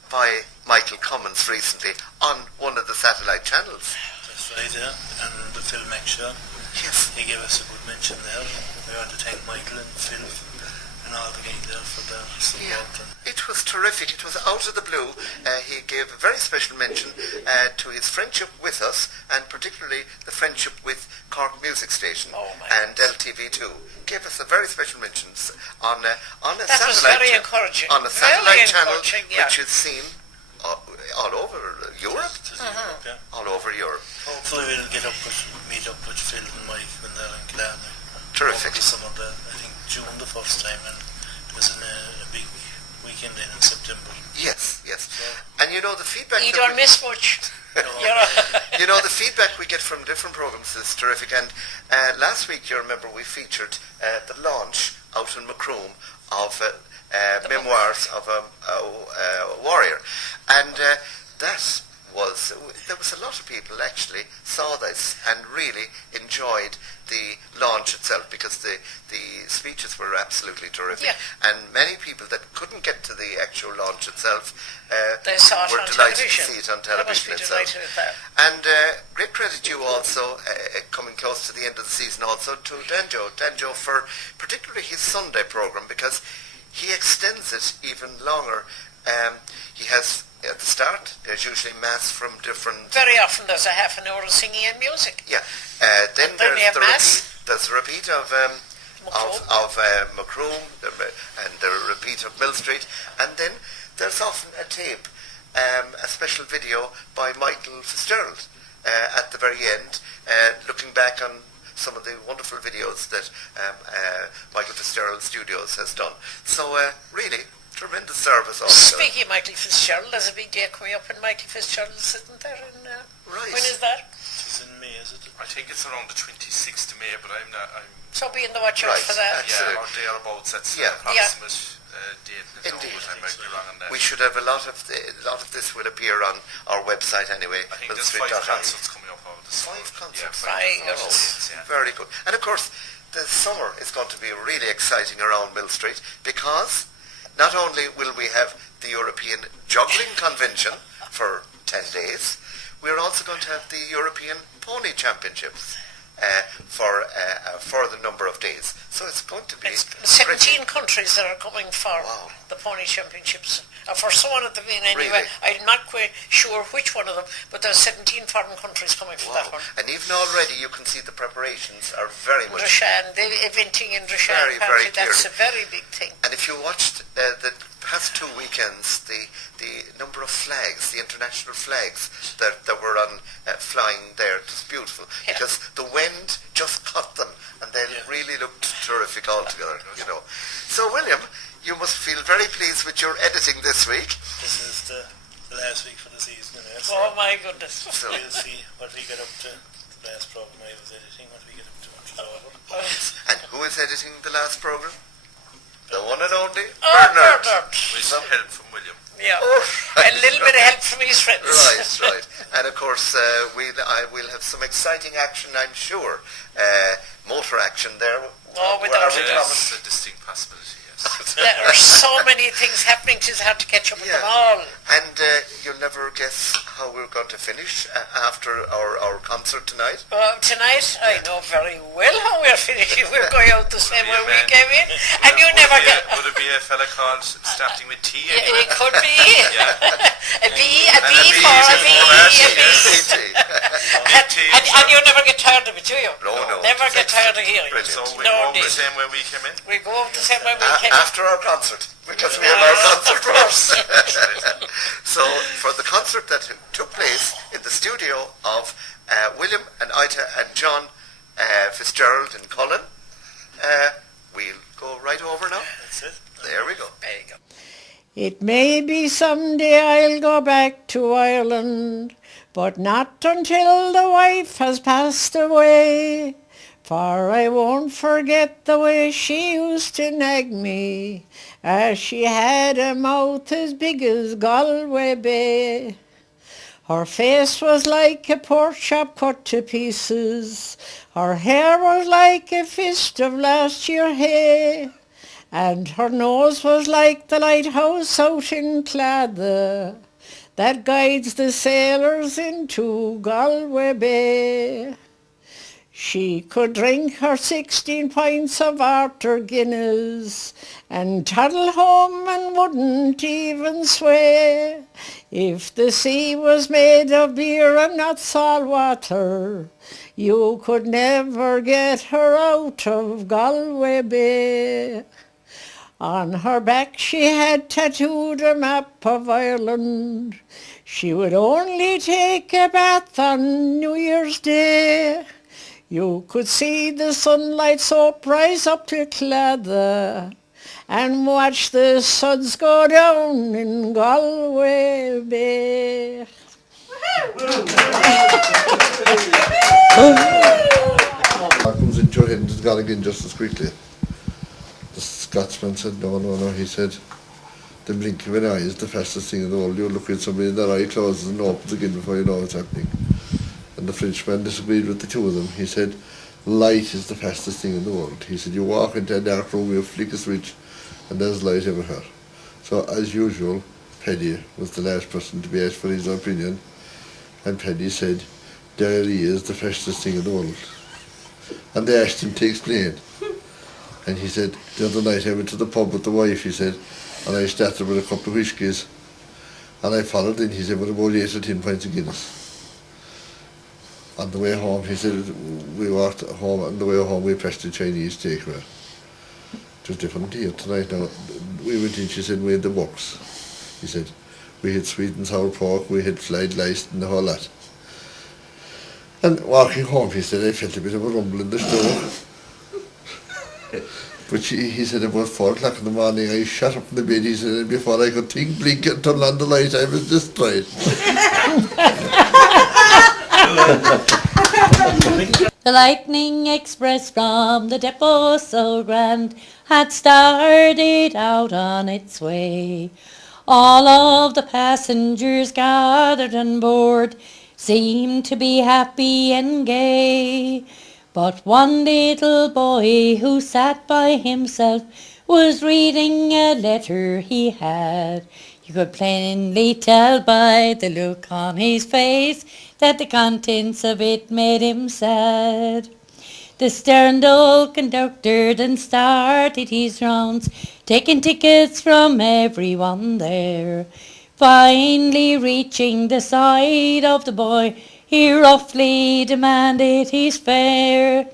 by Michael Cummins recently on one of the satellite channels. That's right, yeah. And the Film Extra. Yes. He gave us a good mention there. We want to thank Michael and Phil and all the gang there for their support. Yeah. It was terrific. It was out of the blue. He gave a very special mention to his friendship with us, and particularly the friendship with Cork Music Station and LTV2. Gave us a very special mention on a satellite on a satellite channel which is seen all over Europe. All over Europe. Hopefully we'll meet up with Phil and Mike when they're in Kilmedia. Terrific. Some of the, I think June the first time, and there's a big weekend in September. Yes. So, and you know the feedback. You don't miss much. You know the feedback we get from different programs is terrific. And last week, you remember, we featured the launch out in Macroom of memoirs of a warrior, and there was a lot of people actually saw this and really enjoyed the launch itself, because the speeches were absolutely terrific, and many people that couldn't get to the actual launch itself were delighted to see it on television itself. And great credit to you also, coming close to the end of the season, also to Danjo for particularly his Sunday programme, because he extends it even longer. He there's usually mass from different... Very often there's a half an hour of singing and music. Yeah. Then we have there's mass. there's a repeat of Macroom and the repeat of Millstreet, and then there's often a tape, a special video by Michael Fitzgerald at the very end, looking back on some of the wonderful videos that Michael Fitzgerald Studios has done. So really, tremendous service altogether. Speaking of Michael Fitzgerald, there's a big day coming up, and Michael Fitzgerald isn't there in... Right. When is that? It's in May, is it? I think it's around the 26th of May, but I'm not... So be in the watch out for that. Yeah, or thereabouts. That's the approximate date. Indeed. I might be wrong on that. We should have a lot of this will appear on our website anyway. I think there's 5 concerts coming up over the summer. 5 concerts? Yeah, very good. And of course, the summer is going to be really exciting around Millstreet, because not only will we have the European Juggling Convention for 10 days, we're also going to have the European Pony Championships for a further number of days. So it's going to be... It's 17 countries that are coming for the Pony Championships. For someone at the Veen anyway. Really? I'm not quite sure which one of them, but there's 17 foreign countries coming for that one. And even already you can see the preparations are very much... Rashan, the eventing in Rashan very, Party, very that's a very big thing. And if you watched the past 2 weekends, the number of flags, the international flags that were on flying there, it was beautiful. Yeah. Because the wind just caught them, and they really looked terrific altogether, you know. So William, you must feel very pleased with your editing this week. This is the last week for the season, you know. So oh my goodness. So we'll see what we get up to. The last program I was editing, what we get up to. And who is editing the last program? The one and only Bernard. With some help from William. Yeah, a little bit of help from his friends. Right. And of course, we'll have some exciting action, I'm sure. Motor action there. Oh, without a doubt. That's a distinct possibility, yes. There are so many things happening, it's hard to catch up with them all. And you'll never guess how we're going to finish after our concert tonight. Tonight, I know very well how we're finishing. We're going out the same way we came in. And you never get... Would it be a fella called starting with T? It could be. A B for a B. And you never get tired of it, do you? No. Never get tired of hearing it. So we go the same way we came in? We go out the same way we came in. After our concert, because we have our concert first. So for the concert that took place in the studio of William and Ita and John Fitzgerald in Cullen, we'll go right over now. That's it. There we go. There you go. It may be someday I'll go back to Ireland, but not until the wife has passed away. For I won't forget the way she used to nag me, as she had a mouth as big as Galway Bay. Her face was like a pork chop cut to pieces, her hair was like a fist of last year hay, and her nose was like the lighthouse out in Cladda that guides the sailors into Galway Bay. She could drink her 16 pints of Arthur Guinness and toddle home and wouldn't even sway. If the sea was made of beer and not salt water, you could never get her out of Galway Bay. On her back she had tattooed a map of Ireland. She would only take a bath on New Year's Day. You could see the sunlight soap rise up to Cladda and watch the suds go down in Galway Bay. That comes into your head and it's gone again just as quickly. The Scotsman said, no, he said, the blink of an eye is the fastest thing in the world. You look at somebody and their eye closes and opens again before you know what's happening. And the Frenchman disagreed with the two of them. He said, light is the fastest thing in the world. He said, you walk into a dark room, you flick a switch, and there's light everywhere. So, as usual, Paddy was the last person to be asked for his opinion, and Paddy said, diarrhea is the fastest thing in the world. And they asked him to explain. And he said, the other night I went to the pub with the wife, he said, and I started with a couple of whiskies. And I followed in, he said, what about 8 or 10 pints of Guinness? On the way home, he said, we walked home, on the way home we pressed the Chinese takeaway. It was different here tonight now. We went in, she said, we had the works. He said, we had sweet and sour pork, we had fried lice and the whole lot. And walking home, he said, I felt a bit of a rumble in the stove. But he said about 4 o'clock in the morning, I shut up in the bed, he said, and before I could think, blink and turn on the light, I was destroyed. The Lightning Express from the depot so grand had started out on its way. All of the passengers gathered on board seemed to be happy and gay. But one little boy who sat by himself was reading a letter he had. You could plainly tell by the look on his face that the contents of it made him sad. The stern old conductor then started his rounds, taking tickets from everyone there. Finally reaching the side of the boy, he roughly demanded his fare.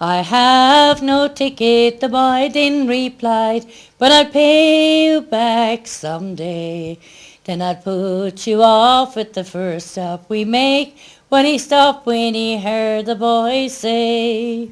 I have no ticket, the boy then replied, but I'll pay you back someday. Then I'll put you off at the first stop we make. When he stopped when he heard the boy say,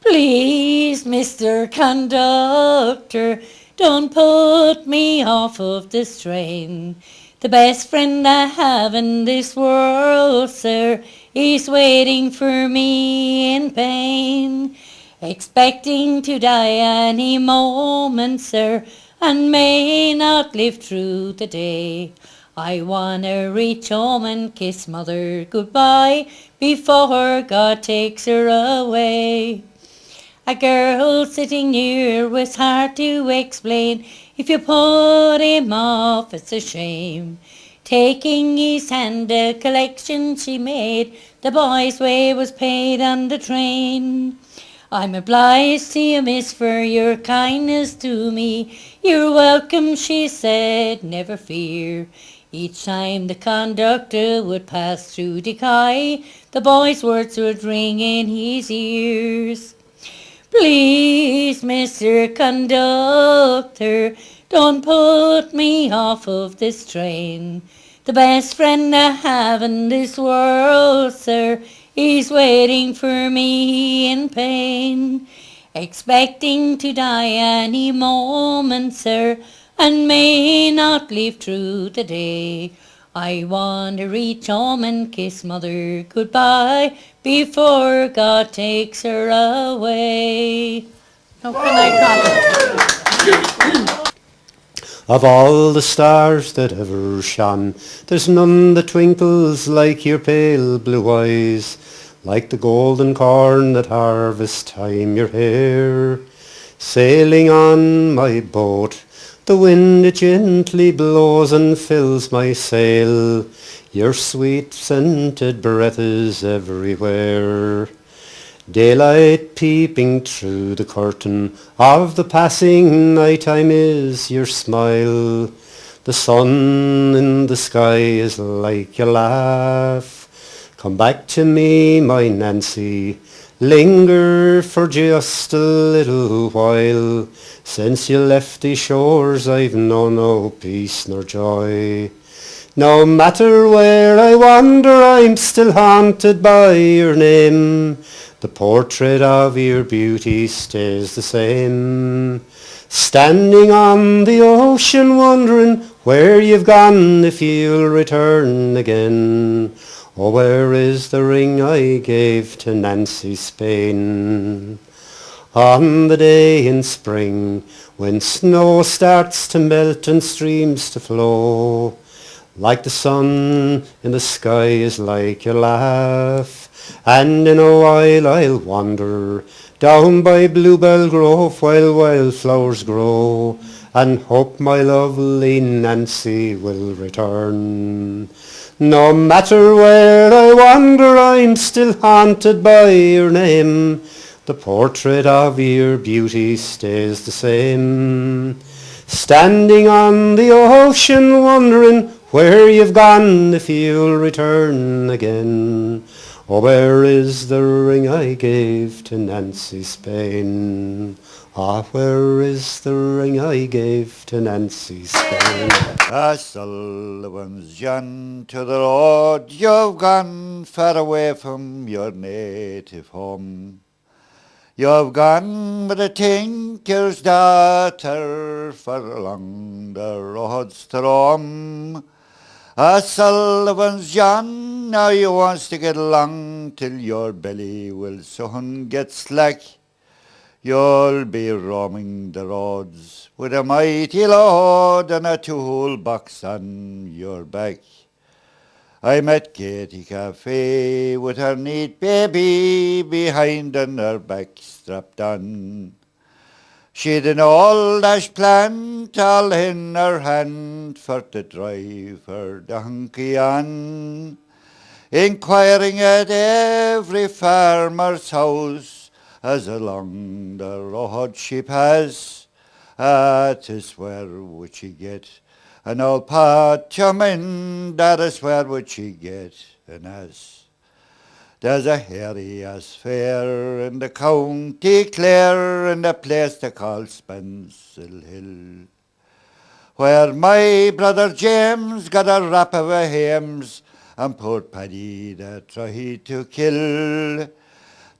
please, Mr. Conductor, don't put me off of this train. The best friend I have in this world, sir, is waiting for me in pain. Expecting to die any moment, sir, and may not live through the day. I wanna reach home and kiss mother goodbye before God takes her away. A girl sitting near was hard to explain. If you put him off, it's a shame. Taking his hand, a collection she made. The boy's way was paid on the train. I'm obliged to you, miss, for your kindness to me. You're welcome, she said, never fear. Each time the conductor would pass through the quay, the boy's words would ring in his ears. Please, Mr. Conductor, don't put me off of this train. The best friend I have in this world, sir, is waiting for me in pain. Expecting to die any moment, sir, and may not live through the day. I want to reach home and kiss mother goodbye before God takes her away. How can I call? Of all the stars that ever shone, there's none that twinkles like your pale blue eyes, like the golden corn at harvest time your hair. Sailing on my boat, the wind it gently blows and fills my sail. Your sweet scented breath is everywhere. Daylight peeping through the curtain of the passing night time is your smile. The sun in the sky is like your laugh. Come back to me, my Nancy, linger for just a little while. Since you left these shores I've known no peace nor joy. No matter where I wander I'm still haunted by your name. The portrait of your beauty stays the same. Standing on the ocean wondering where you've gone, if you'll return again. Oh, where is the ring I gave to Nancy Spain? On the day in spring when snow starts to melt and streams to flow, like the sun in the sky is like your laugh. And in a while I'll wander down by Bluebell Grove while wildflowers grow, and hope my lovely Nancy will return. No matter where I wander I'm still haunted by your name. The portrait of your beauty stays the same. Standing on the ocean wondering where you've gone if you'll return again. Oh, where is the ring I gave to Nancy Spain? Ah, where is the ring I gave to Nancy Spain? Sullivan's John, to the road you've gone, far away from your native home. You've gone with a tinker's daughter, far along the roads to Rome. Sullivan's John, now you wants to get along till your belly will soon get slack. You'll be roaming the roads with a mighty load and a toolbox on your back. I met Katie Cafe with her neat baby behind and her back strapped on. She'd an old ash plant all in her hand for to drive her donkey on. Inquiring at every farmer's house as along the road she passed, that is where would she get an old patchamin, that is where would she get an ass. There's a hairy ass fair in the county Clare, in the place they call Spencil Hill, where my brother James got a rap of a hymns, and poor Paddy they tried to kill.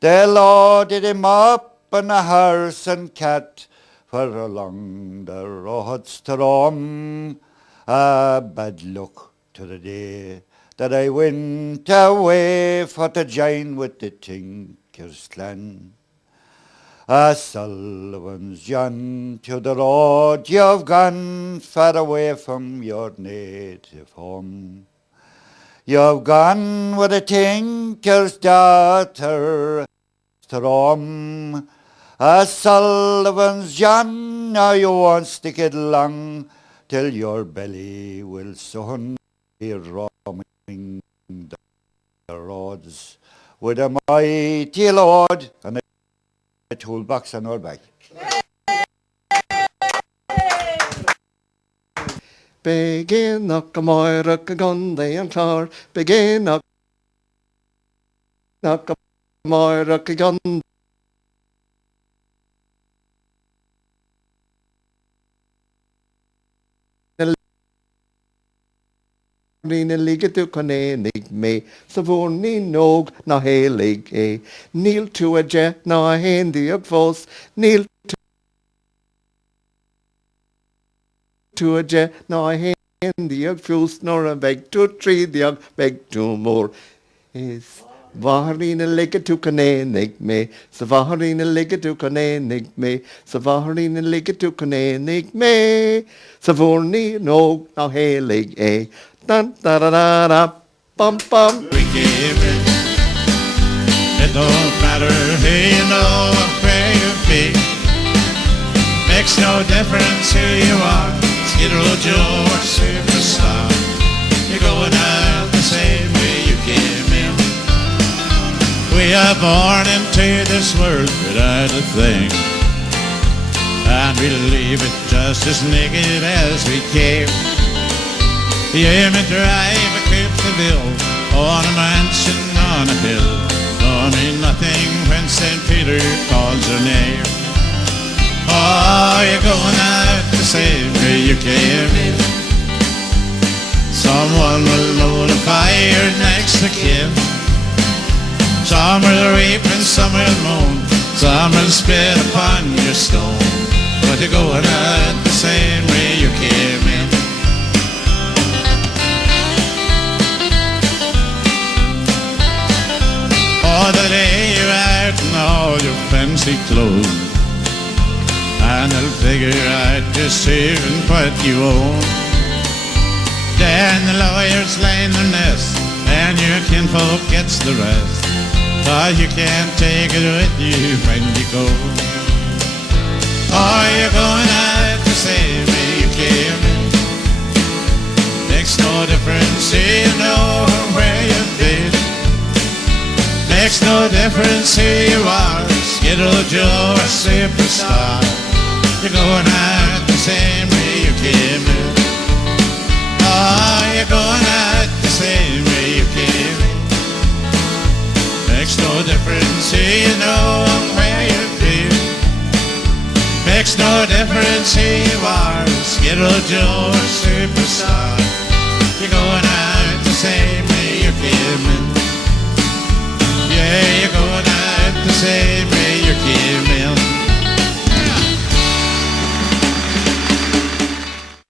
They loaded him up on a horse and cat for along the roads to Rome. Bad luck to the day that I went away for to join with the Tinkers clan. Sullivan's John, to the road you've gone, far away from your native home. You've gone with a tinker's daughter to Rome. Sullivan's John, now you won't stick it long till your belly will soon be roaming the roads with a mighty load and a toolbox on our back. Begin knock a moira gun they and tar. Begin knock a moira gun. Rina liga to konenig me, Savoni nog na helig e. Kneel to a jet na a handy of false, kneel to a jet na a handy of fuse, nor a beg to tree the beg to more. Is Vaharina liga to konenig me, Savarina liga to konenig me, Savarina liga to konenig me, Savoni nog na helig e. Dun, da, da, da, da, bum, bum. We give it. It don't matter who you know or where you've been. Makes no difference who you are, Skid Row Joe or superstar. You're going out the same way you came in. We are born into this world without a thing, and we'll leave it just as naked as we came. You may drive a coupe de ville on a mansion on a hill, don't mean nothing when St. Peter calls your name. Oh, you're going out the same way you came in. Someone will notify your next of kin. Some will weep and some will moan, some will spit upon your stone, but you're going out the same way you came in. Oh, the day you're out in all your fancy clothes, and they'll figure out just who and what you own. Then the lawyers line their nest, and your kinfolk gets the rest, 'cause you can't take it with you when you go. Oh, you're going out the same way you came in. Makes no difference who you know or where you've been. Makes no difference who you are, Skid Row Joe or superstar. You're going out the same way you came in. Oh, you're going out the same way you came in. Makes no difference who you know and where you've been. Makes no difference who you are, Skittle Joe or superstar. You're going out the same way you came in. Yeah, you're going out the same